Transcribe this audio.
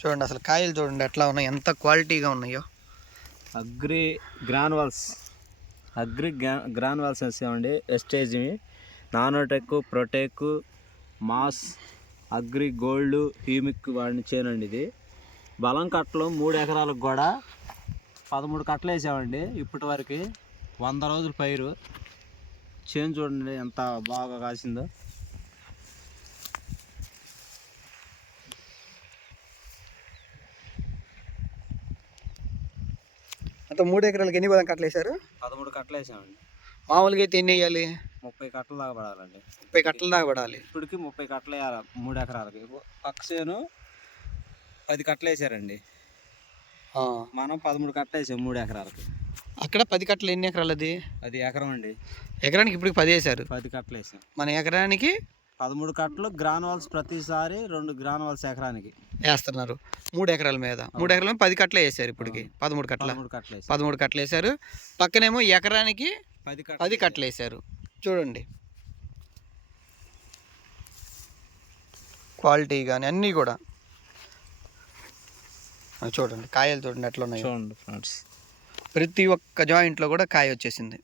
చూడండి అసలు కాయలు చూడండి ఎట్లా ఉన్నాయి, ఎంత క్వాలిటీగా ఉన్నాయో. అగ్రి గ్రాన్యువల్స్ వేసామండి. ఎస్టేజ్, నానోటెక్, ప్రొటెక్, మాస్, అగ్రి గోల్డ్, హ్యూమిక్ వాడిని చేనండి. ఇది బలం కట్టలు 3 ఎకరాలకు కూడా 13 కట్టలు వేసామండి. ఇప్పటి వరకు 100 రోజుల పైరు. చేను చూడండి ఎంత బాగా కాసిందో. అంత 3 ఎకరాలకి ఎన్ని బలం కట్టలు వేశారు? 13 కట్టలు వేసామండి. మామూలుగా అయితే ఎన్ని వేయాలి? 30 కట్టలు దాకా పడాలండి. 30 కట్టలు దాకా పడాలి. ఇప్పటికి 30 కట్టలు వేయాలి 3 ఎకరాలకి. పక్క చేను 10 కట్టలు వేసారండి. మనం 13 కట్టలు వేసాం 3 ఎకరాలకి. అక్కడ 10 కట్టలు ఎన్ని ఎకరాలు? అది ఎకరం అండి. ఎకరానికి ఇప్పుడు 10 వేశారు. 10 కట్టలు వేసాం. మన ఎకరానికి 13 కట్టలు. గ్రానువల్స్ ప్రతిసారి 2 గ్రానువల్స్ ఎకరానికి వేస్తున్నారు. 3 ఎకరాల మీద 3 ఎకరాల మీద 10 కట్టలే వేసారు. ఇప్పటికి 13 కట్టలు వేసారు. పక్కనేమో ఎకరానికి 10 కట్టలు వేసారు. చూడండి క్వాలిటీ కానీ అన్నీ కూడా చూడండి. కాయలు చూడండి ఎట్లా ఉన్నాయి. చూడండి ఫ్రెండ్స్, ప్రతి ఒక్క జాయింట్లో కూడా కాయ వచ్చేసింది.